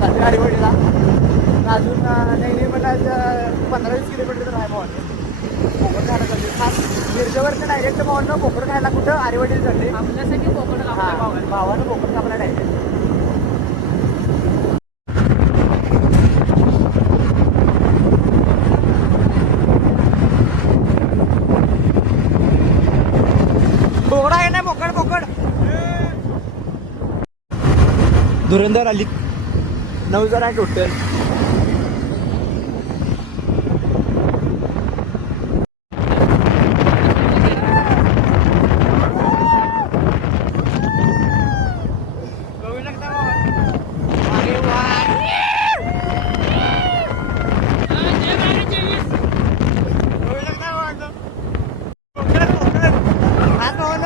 चालू आरेवाडीला. अजून नाही म्हटलं 15-20 किलोमीटर तर आहे भावानं. बोकड खायला चालले खास मिरजेवरनं डायरेक्ट भावानं बोकड खायला कुठं आरेवाडीला चालले. आपल्यासाठी बोकड भावानं बोकड कापला डायरेक्ट. बोकड आहे ना बोकड बोकड. धुरंधर आली 9 जण आहे टोटल.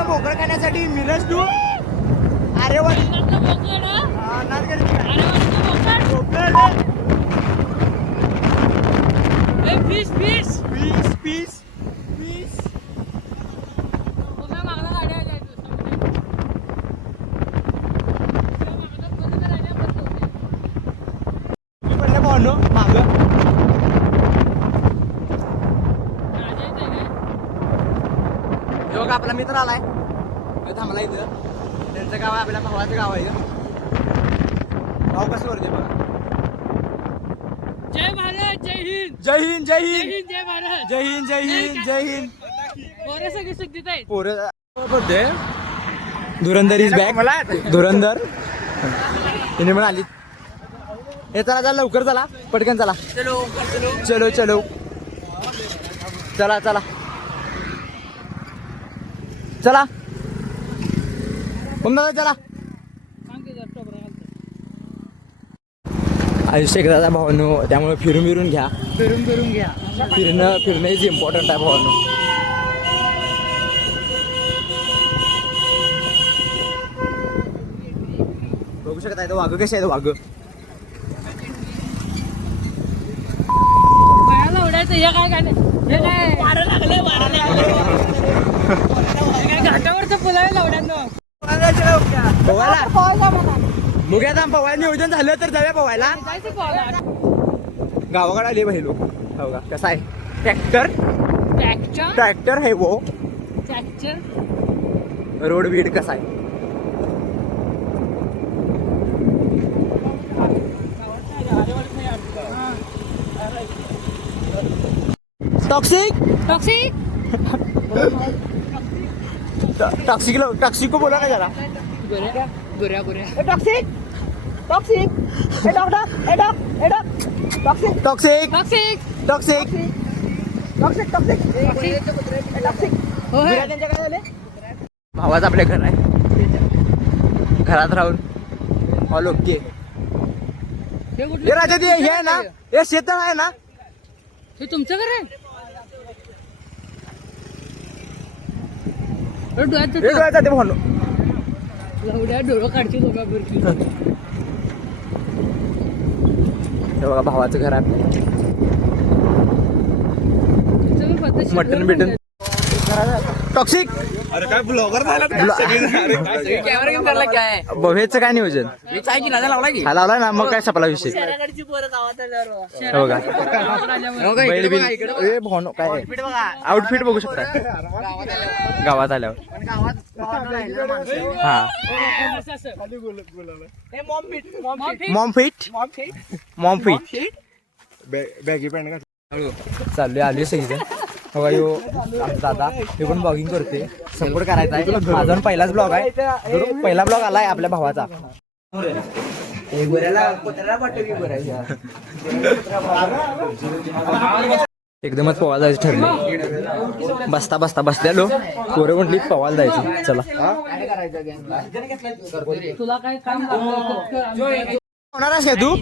बोकड खाण्यासाठी मिरज टू आरेवाडी. आपला मित्र आलाय थांबला इथं. त्यांचं गाव आहे आपल्या भावाचं गाव आहे. गाव कसं वरते बघा. जय भारत जय हिंद जय हिंद जय हिंद जय भारत जय हिंद जय हिंद जय हिंद. पोरं सगळी सुट्टीत आहेत. पोरं बोलते धुरंधर इज बॅक. धुरंधर तिने पण आली. हे चला चला लवकर चला पटकन चला. चलो चलो चला चला चला पुन्हा चला. आयुष्य एकदाचा भावानो त्यामुळे फिरून फिरून घ्या. फिरून घ्या. फिरणं इज इम्पॉर्टंट आहे भावानो. बघू शकता वाघ कसे आहेत. वाघ पायाला उडायचं हे काय हे काय वारं लागले घाटावरचं फुलावे लावड्यांनो. मुग्यात पवायला नियोजन झालं तर जाऊया पवायला. गावाकडे आले भाई लोक. हो का कसा आहे ट्रॅक्टर. ट्रॅक्टर है वो. रोड बीड कसा आहे. टॉक्सिक टॉक्सिक टॉक्सिक को बोला ना जरा. गोऱ्या toxic toxic toxic toxic toxic toxic. भावाचं आपल्या घर आहे. घरात राहून ऑल ओके. हे राजा ते हे आहे ना हे शेतळ आहे ना. हे तुमचं घर आहे. ते म्हणून लावड्या डोळं काढची दोघांवरती. हे बघा भावाचं घर आहे. मटन बिटन टॉक्सिक. अरे काय ब्लॉगर झाला बघायचं काय नियोजन हा लावलाय ना. मग काय सपला विषय. बघा बैल बिल ए भावनो काय आउटफिट बघू शकता गावात आल्यावर. हा मॉम फिट बॅगी पॅन्ट चालले आले सगळीजण. बघा यो दादा हे पण ब्लॉगिंग करते. सपोर्ट करायचा आहे. माझा पहिलाच ब्लॉग आहे. पहिला ब्लॉग आलाय आपल्या भावाचा. एकदमच पवायला जायचं ठरलं. बसता बसल्यालो पोरं म्हटली पवायला जायचं. चला तुला काय काम होणार आहेस काय तू.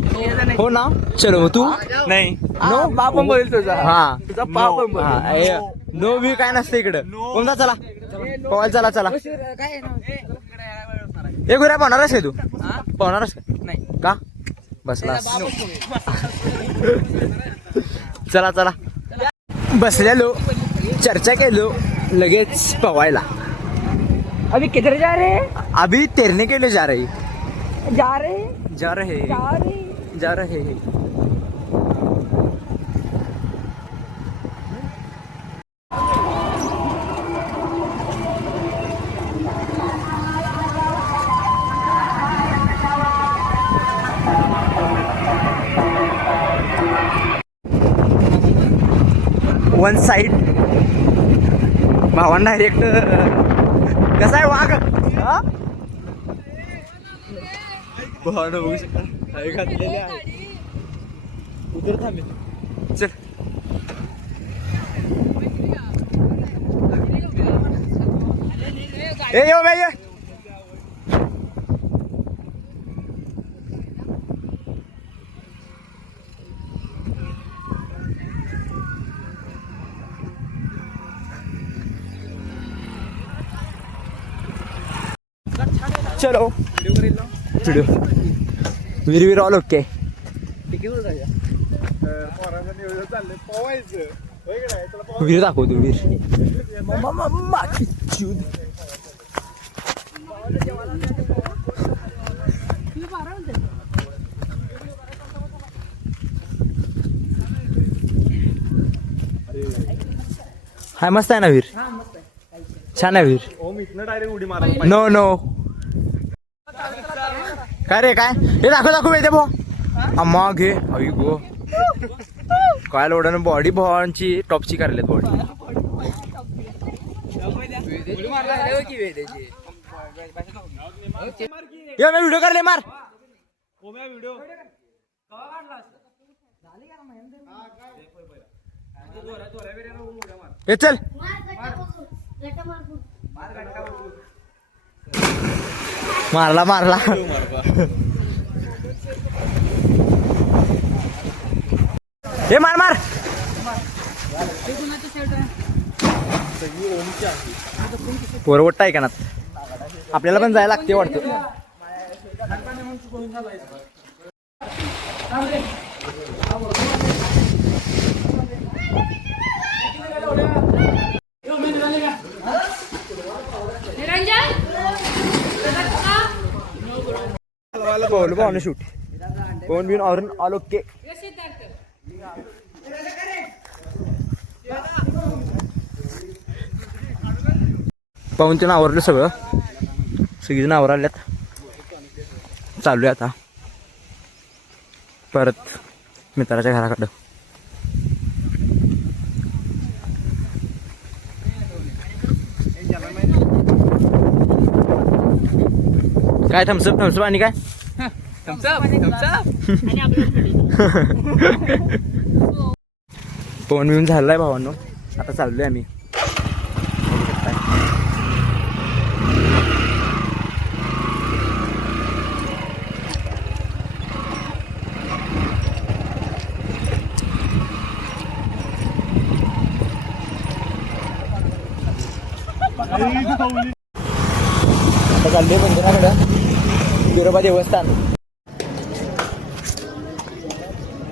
हो ना चलो तू नाही नो पाप बोल तुझा. हा तुझा पाप बोल. नो व्ही काय नसतं इकडं. कोणता चला पवायला चला. हे गुऱ्या पाहणार आहेस काय तू. पाहणार आहेस का नाही का बसला. चला चला बसलेलो चर्चा केलो लगेच पवायला. अभी किधर जा रहे हैं. अभी तैरने के लिए जा रहे जा रहे जा रहे जा रहे जा रहे हैं. वन साइड भावान डायरेक्ट कसा आहे वाघ हा भावानं बघू शकता हवे घातलेले आहे उतर थांबे चल ए यो बाई चलो व्हिडिओ वीर ऑल ओके वीर दाखवतो वीर हाय मस्त आहे ना वीर छान आहे वीर ओम इथनं डायरेक्ट उडी मारा नो नो काय रे काय हे दाखव येते भो अम्मा घे अई गो काय लोडानं बॉडी भावांची टॉपची करायला बॉडी व्हिडिओ करले मार हे चल मारला हे मार पोरवट्टा आहे का ना आपल्याला पण जायला लागते वाटतं बोल पाहुणं शूट कोण बिन और ऑल ओके पाहून ते आवरलं सगळं सगळीजण आवरल्यात चालू आहे आता परत मित्राच्या घराकडं काय थम्सअप आणि काय फोन बिन झालाय भावांनो आता चाललोय आम्ही आता चाललोय मंदिराकडं बिरोबा देवस्थान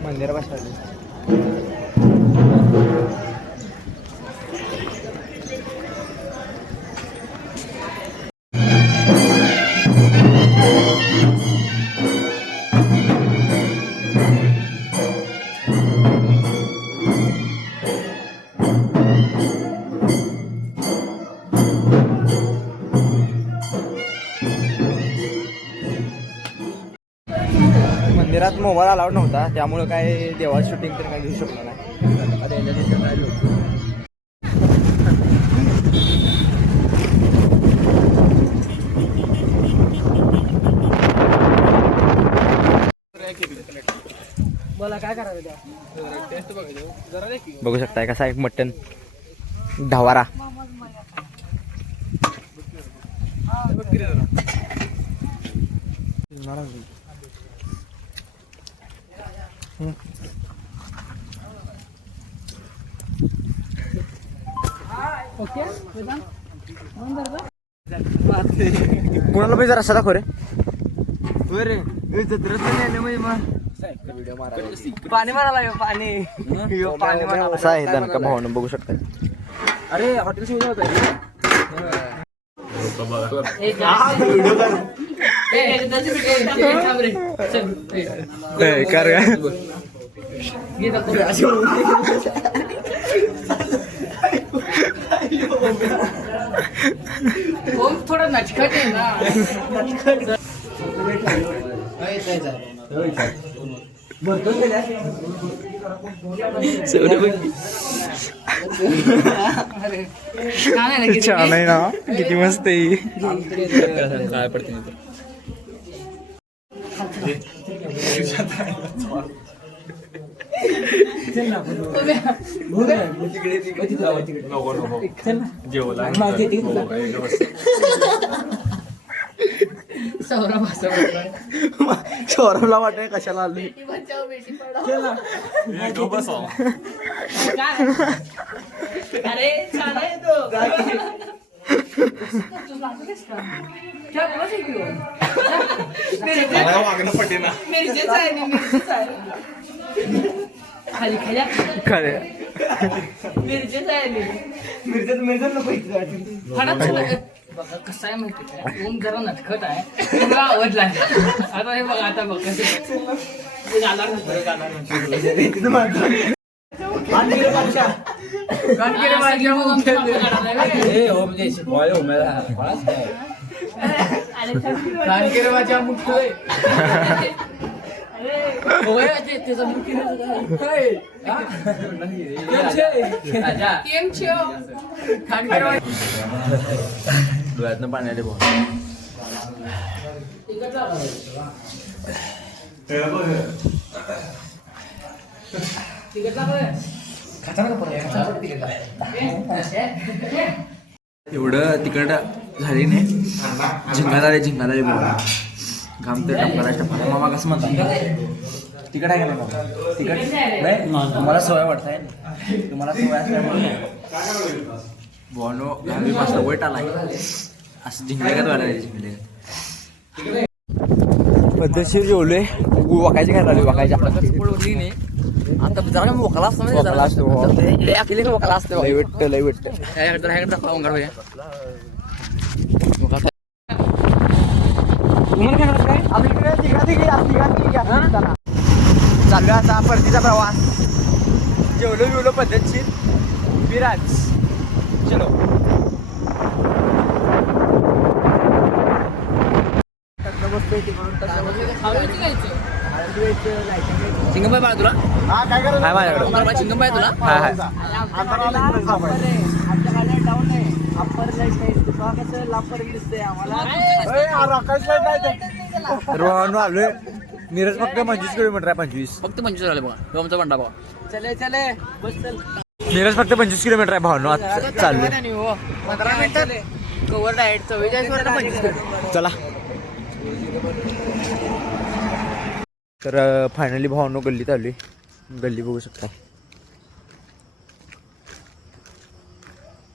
मंदिरापासून मंदिरात मोबाईल अलाउड नव्हता त्यामुळे काय देवाळ शूटिंग तर काय घेऊ शकलो नाही आता याच्या तिथं काय लोक बोला काय करायचं बघू शकताय कसा एक मटन ढवारा ओके कुणाला पाहिजे रस्ता दाखव रे पाणी मारायला पाणी असा आहे दणका भावनं बघू शकता अरे हॉटेल सुविधा होता कर थोडा नटखट आहे ना. छान आहे ना किती मस्त आहे. काय पडते सौरभला वाटत कशाला आली. अरे छान आहे तो. मिरचीच आहे मिरचीच आहे. खाली खाली खरे मिरचीच आहे मिरजत नको बघा कसं आहे माहिती आहे ओम जरा नटखट आहे तुला आवडला आता हे बघा आता बघ कसं डोळ्यातनं पाणी आले भाऊ. एवढं तिकड झाली नाही. झिंगात आले भाऊ. घाम तर टप्पा मामा कसं म्हणतात तिकड आहे का नाही मामा? तिकड नाही तुम्हाला सवय वाटताय तुम्हाला सवय असल्यामुळे बोनो आम्ही मस्त वैट आलाय असं जिंकले का जिंकले पद्धतशीर जेवलोय. वाकायचे काय झाले वाकायच्या नाही आता जरा मोकळा असतो मोकळा असतो लय वेट चालू आता परतीचा प्रवास. जेवलो पद्धतशीर विराज. चलो चिंगम पाय तुला हाय माझ्याकडे. चिंगम पाय तुला हाय रोहन आलोय. मिरज फक्त 25 किलोमीटर आहे. 25 फक्त 25 झाले बघा रोमचा बंडा बघा. चले चले बस चल. मिरज फक्त 25 किलोमीटर आहे भावनो. चाललोय 15 मिनिटं कव्हर डायट 44 वर 25. चला. तर फायनली भावनो गल्लीत आलोय. गल्ली बघू शकता.